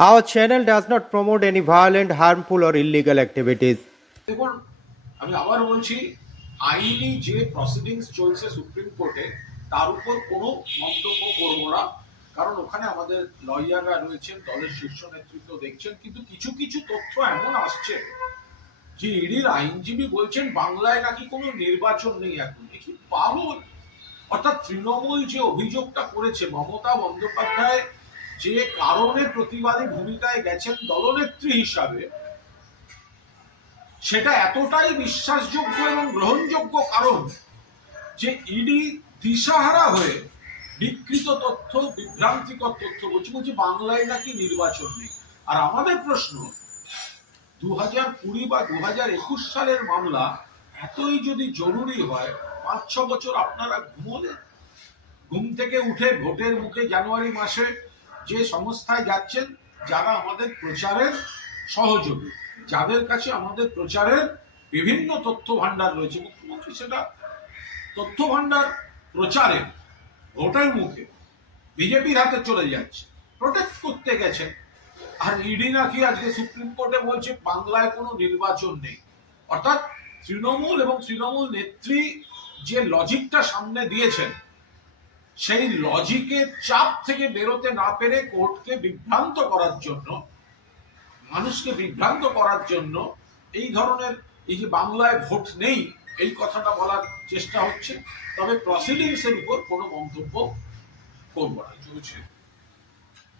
Our channel does not promote any violent, harmful, or illegal activities. দেখুন আমি আবার বলছি আইনি যে প্রসিডিংস চলছে সুপ্রিম কোর্টে তার উপর কোনো মন্তব্য করব না। কারণ ওখানে আমাদের লয়াররা রয়েছেন দলের শীর্ষ নেতৃত্ব দেখছেন কিন্তু কিছু কিছু তথ্য এমন আসছে যে ইডির আইনজীবী বলছেন বাংলায় নাকি কোনো নির্বাচন নেই এখন। কি পাগল? অর্থাৎ তৃণমূল যে অভিযোগটা করেছে মমতা বন্দ্যোপাধ্যায় যে কারণে প্রতিবাদী ভূমিকায় গেছেন দলনেত্রী হিসাবে, সেটা এতটাই বিশ্বাসযোগ্য এবং গ্রহণযোগ্য কারণ যে ইডি দিশাহারা হয়ে বিকৃত তথ্য, বিভ্রান্তিকর তথ্য, বলছি বলছি বাংলায় নাকি নির্বাচন নেই। আর আমাদের প্রশ্ন দু হাজার কুড়ি বা দু হাজার একুশ সালের মামলা এতই যদি জরুরি হয়, পাঁচ, ছ বছর আপনারা ঘুমোলেন ঘুম থেকে উঠে ভোটের মুখে জানুয়ারি মাসে যে সংস্থায় যাচ্ছেন, যারা আমাদের প্রচারের সহযোগী, যাদের কাছে আমাদের প্রচারের বিভিন্ন তথ্য ভান্ডার রয়েছে, মুখ্যমন্ত্রী সেটা তথ্য ভান্ডার প্রচারে ভোটের মুখে বিজেপির হাতে চলে যাচ্ছে প্রোটেক্ট করতে গেছেন। আর ইডি নাকি আজকে সুপ্রিম কোর্টে বলছে, বাংলায় কোনো নির্বাচন নেই। অর্থাৎ তৃণমূল এবং তৃণমূল নেত্রী যে লজিকটা সামনে দিয়েছেন সেই লজিকের চাপ থেকে বেরোতে না পেরে কোর্টকে বিভ্রান্ত করার জন্য, মানুষকে বিভ্রান্ত করার জন্য এই ধরনের এই যে বাংলায় ভোট নেই, এই কথাটা বলার চেষ্টা হচ্ছে। তবে প্রসিডিংস এর উপর কোনো মন্তব্য করব না, চলছে।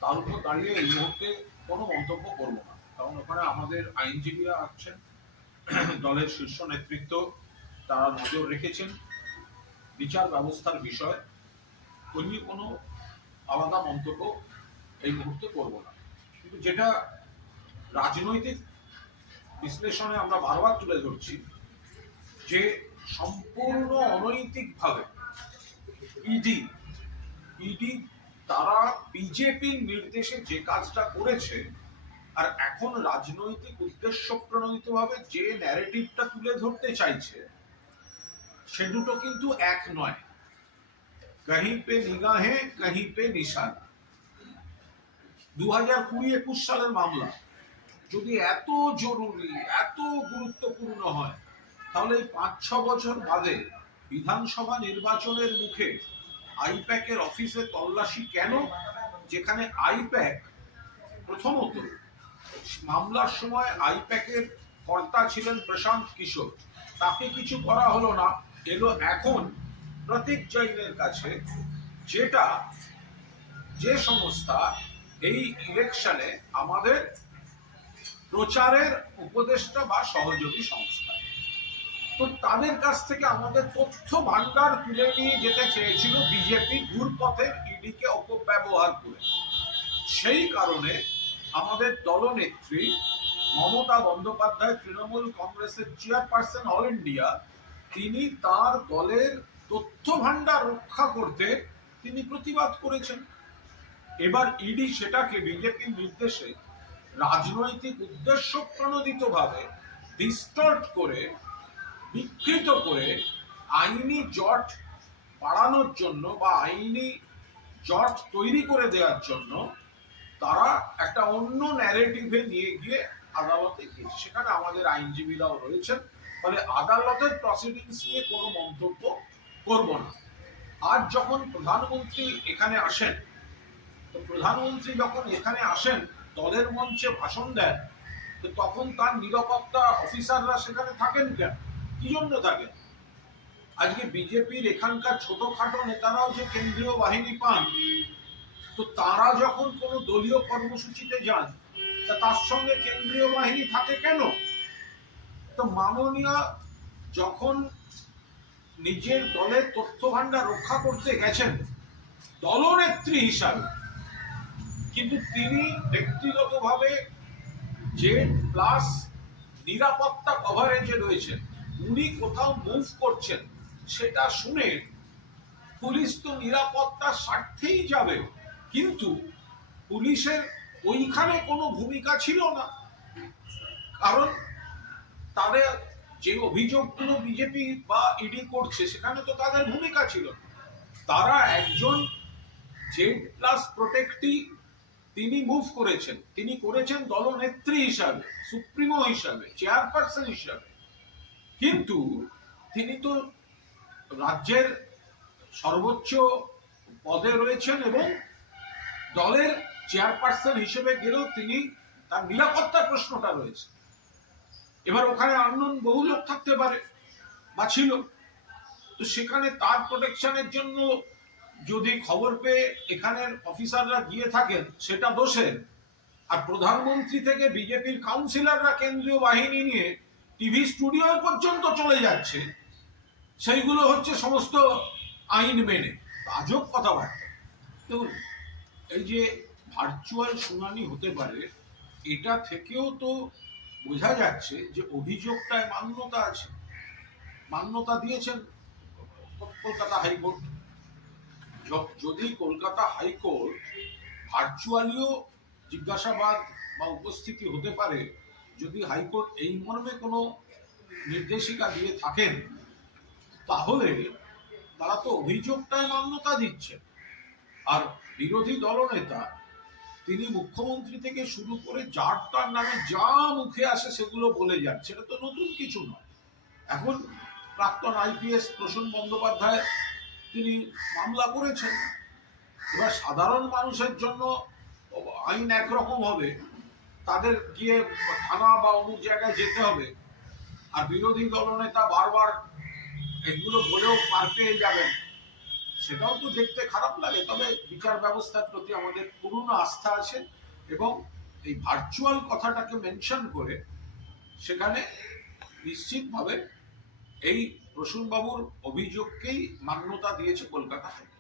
তার উপর দাঁড়িয়ে এই মুহূর্তে কোনো মন্তব্য করব না। কারণ ওখানে আমাদের আইনজীবীরা আছেন, দলের শীর্ষ নেতৃত্ব, তারা নজর রেখেছেন। বিচার ব্যবস্থার বিষয় নিয়ে কোনো আলাদা মন্তব্য এই মুহূর্তে করব না। কিন্তু যেটা রাজনৈতিক বিশ্লেষণে আমরা বারবার তুলে ধরছি, যে সম্পূর্ণ অনৈতিকভাবে ইডি ইডি তারা বিজেপির নির্দেশে যে কাজটা করেছে আর এখন রাজনৈতিক উদ্দেশ্য প্রণোদিতভাবে যে ন্যারেটিভটা তুলে ধরতে চাইছে, সে দুটো কিন্তু এক নয়। কহিঁ পে নিগাহে কহিঁ পে নিশান দু হাজার কুড়ি একুশ সালের মামলা যদি এত জরুরি, এত গুরুত্বপূর্ণ হয়, তাহলে পাঁচ ছ বছর বাদে বিধানসভা নির্বাচনের মুখে আইপ্যাকের অফিসে তল্লাশি কেন? যেখানে আইপ্যাক প্রথমত মামলার সময় আইপ্যাকের কর্তা ছিলেন প্রশান্ত কিশোর। তাকে কিছু করা হলো না, এলো এখন প্রতীক জৈনের কাছে যেটা যে সংস্থা এই ইলেকশনে আমাদের প্রচারের উপদেষ্টা বা সহযোগী সংস্থা। তো তাদের কাছ থেকে আমাদের তথ্য ভান্ডার তুলে নিয়ে যেতে চেয়েছিল বিজেপি ঘুরপথে ইডিকে অপব্যবহার করে। সেই কারণে আমাদের দলনেত্রী মমতা বন্দ্যোপাধ্যায়, তৃণমূল কংগ্রেসের চেয়ারপারসন অল ইন্ডিয়া, তিনি তার দলের তথ্য ভান্ডার রক্ষা করতে তিনি প্রতিবাদ করেছেন। এবার ইডি সেটাকে বিজেপির নির্দেশে রাজনৈতিক উদ্দেশ্য প্রণোদিতভাবে ডিস্টর্ট করে, বিকৃত করে আইনি জট বাড়ানোর জন্য বা আইনি জট তৈরি করে দেওয়ার জন্য তারা একটা অন্য ন্যারেটিভে নিয়ে গিয়ে আদালতে গিয়েছে সেখানে আমাদের আইনজীবীরাও রয়েছেন। ফলে আদালতের প্রসিডিংস নিয়ে কোনো মন্তব্য করব না। আজ যখন প্রধানমন্ত্রী এখানে আসেন, তো প্রধানমন্ত্রী যখন এখানে আসেন, দলের মঞ্চে ভাষণ দেন, তো তখন তার নিরাপত্তা অফিসাররা সেখানে থাকেন কেন? কি জন্য থাকেন? আজকে বিজেপির এখানকার ছোটখাটো নেতারাও যে কেন্দ্রীয় বাহিনী পান, তো তারা যখন কোনো দলীয় কর্মসূচিতে যান, তা তার সঙ্গে কেন্দ্রীয় বাহিনী থাকে কেন? তো মাননীয় যখন নিজের দলের তথ্য ভান্ডার রক্ষা করতে গেছেন দলনেত্রী হিসাবে। কিন্তু তিনি ব্যক্তিগতভাবে যে প্লাস নিরাপত্তা কভারেজে রয়েছেন। উনি কোথাও মুভ করছেন, সেটা শুনে পুলিশ তো নিরাপত্তার স্বার্থেই যাবে। কিন্তু পুলিশের ওইখানে কোনো ভূমিকা ছিল না। কারণ তাদের যে অভিযোগগুলো বিজেপি বা ইডি করছে, সেখানে তো তাদের ভূমিকা ছিল। তারা একজন জেড প্লাস প্রোটেক্টি তিনি মুভ করেছেন। তিনি করেছেন দলনেত্রী হিসাবে, সুপ্রিমো হিসাবে চেয়ারপারসন হিসাবে। কিন্তু তিনি তো রাজ্যের সর্বোচ্চ পদে রয়েছেন এবং দলের চেয়ারপারসন হিসেবে গেলেও তিনি তার নিরাপত্তার প্রশ্নটা রয়েছে। এবার ওখানে আননোন বহু লোক থাকতে পারে, বা ছিল। তো সেখানে তার প্রোটেকশনের জন্য যদি খবর পেয়ে এখানের অফিসাররা গিয়ে থাকেন, সেটা দোষের। আর প্রধানমন্ত্রী থেকে বিজেপির কাউন্সিলররা কেন্দ্রীয় বাহিনী নিয়ে টিভি স্টুডিও পর্যন্ত চলে যাচ্ছে। সেইগুলো হচ্ছে সমস্ত আইন মেনে। আজব কথাবার্তা। দেখুন, এই যে ভার্চুয়াল শুনানি হতে পারে, এটা থেকেও তো বোঝা যাচ্ছে যে অভিযোগটায় মান্যতা আছে। মান্যতা দিয়েছেন কলকাতা হাইকোর্ট। যদি কলকাতা হাইকোর্ট ভার্চুয়ালিও জিজ্ঞাসাবাদ বা উপস্থিতি হতে পারে, যদি হাইকোর্ট এই মর্মে কোনো নির্দেশিকা দিয়ে থাকেন, তাহলে তারা তো অভিযোগটায় মান্যতা দিচ্ছেন। আর বিরোধী দলনেতা তিনি মুখ্যমন্ত্রী থেকে শুরু করে যার তার নামে যা মুখে আসে সেগুলো বলে যান। সেটা তো নতুন কিছু নয়। এখন প্রাক্তন আইপিএস প্রসূন বন্দ্যোপাধ্যায় তিনি মামলা করেছেন। এবার সাধারণ মানুষের জন্য আইন একরকম হবে, তাদের গিয়ে থানা বা অমুক জায়গায় যেতে হবে, আর বিরোধী দলনেতা বারবার এগুলো বলেও পার পেয়ে যাবেন। সেটাও তো দেখতে খারাপ লাগে, তবে বিচার ব্যবস্থার প্রতি আমাদের পুরনো আস্থা আছে এবং এই ভার্চুয়াল কথাটাকে মেনশন করে সেখানে নিশ্চিতভাবে এই প্রসূনবাবুর অভিযোগকেই মান্যতা দিয়েছে কলকাতা হাইকোর্ট।